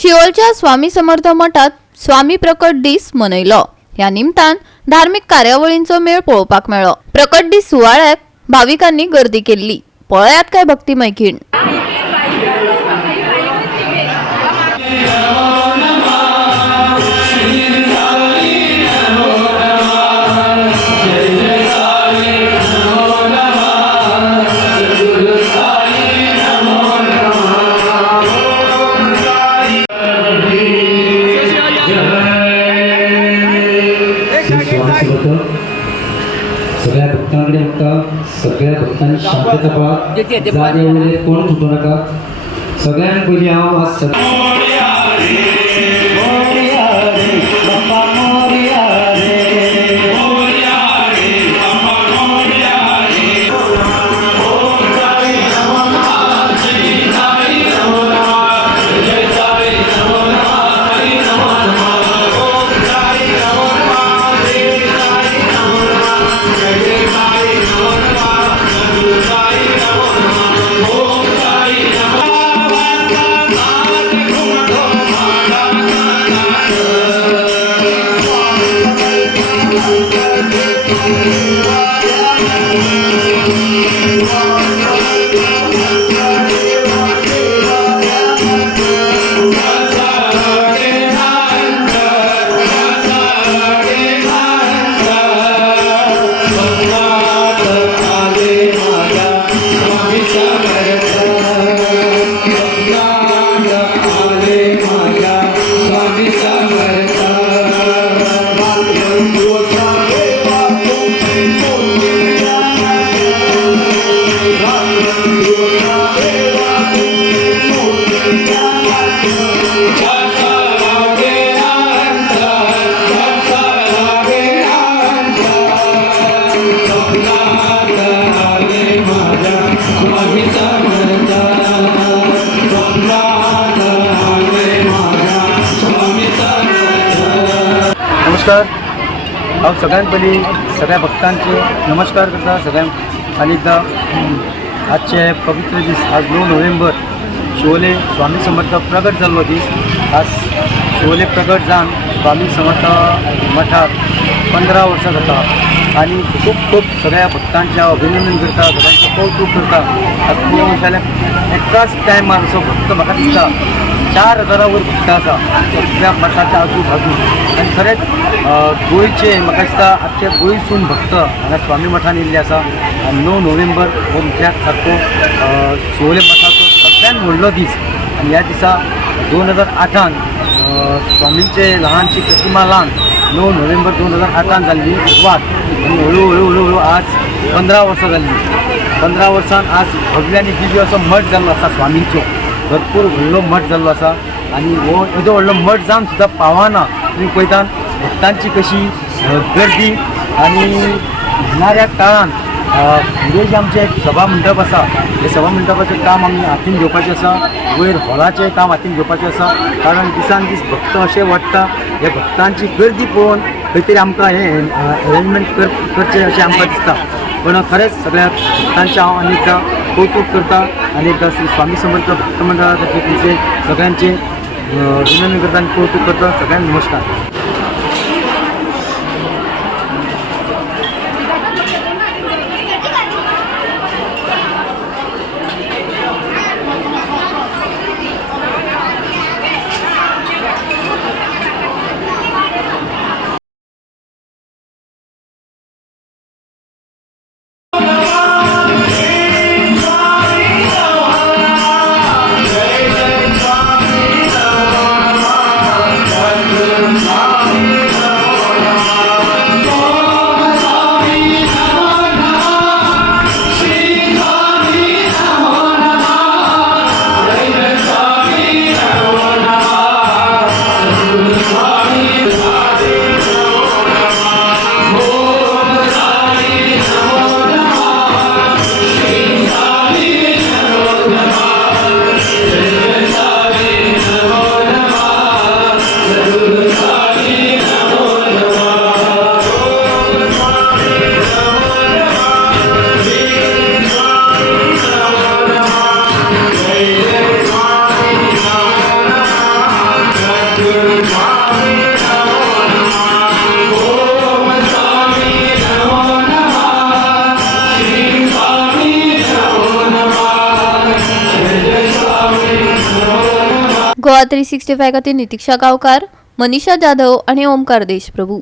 शिवोलच्या स्वामी समर्थ मठात स्वामी प्रकट दीस मनयलो। ह्या निमतान धार्मिक कार्यावळींचो मेळ पळोवपाक मेळ्ळो। प्रकट दीस सुवाळ्याक भाविकांनी गर्दी केल्ली। पळयात काय भक्तिमय खीण। सगळ्या भक्तांकडे बघता, सगळ्या भक्तांची शांतता पहा, जागेवरले कोण सुटू नका। सगळ्यांना पयली हांव आज नमस्कार। हांव सगळ्यात पयलीं सगळ्या भक्तांचे नमस्कार करता। सगळ्यांक आनी एकदां आजचे पवित्र दीस, आज 9 नोव्हेंबर शिवोले स्वामी समर्थ प्रगट जाल्लो दीस। आज शिवोले प्रगट जावन स्वामी समर्थ मठात 15 वर्सां जाता आनी खूब सगळ्या भक्तांचें अभिनंदन करता, सगळ्यांचें कौतुक करता। आज पळोवंक जाल्यार एकाच टायमार असो भक्त म्हाका दिसता 4000 वयर भक्त आसा सगळ्या मठाच्या आजू बाजू। आनी खरेंच गोंयचे म्हाका दिसता आख्या गोंयसून भक्त हांगा स्वामी मठान येयल्ले आसा। आनी 9 नोव्हेंबर हो म्हटल्यार सारको शिवोले मठाचो सगळ्यान व्हडलो दीस। आनी ह्या दिसा 2008 स्वामींचे ल्हानशी प्रतिमा लावन 9 नोव्हेंबर 2008 जाल्ली सुरवात आनी हळू आज 15 वर्सां जाल्ली। 15 वर्सान आज भव्य आनी दिव्य असो मठ जाल्लो आसा स्वामींचो। भरपूर व्हडलो मठ जाल्लो आसा आनी हो येदो व्हडलो मठ जावन सुद्दां पावना। तुमी पळयता भक्तांची कशी गर्दी। आनी येणाऱ्या काळान फुडें जे आमचें सभा मंडप आसा, हे सभा मंडपाचें काम आमी हातीन घेवपाचें आसा। वयर हॉलाचें काम हातीन घेवपाचें आसा, कारण दिसान दीस भक्त अशें वाडटा। हे भक्तांची गर्दी पळोवन खंय तरी आमकां हे अरेंजमेंट करचें अशें आमकां दिसता। पण खरेंच सगळ्या भक्तांचें हांव आनी एकदां कौतुक करता आनी एकदां श्री स्वामी समर्थ भक्त मंडळातर्फे तुमचे सगळ्यांचे अभिनंदन करता आनी कौतुक करता। सगळ्यांक नमस्कार। Bye. गोवा 365 खातीर नितीक्षा गांवकार, मनीषा जाधव आणि ओमकार देशप्रभू.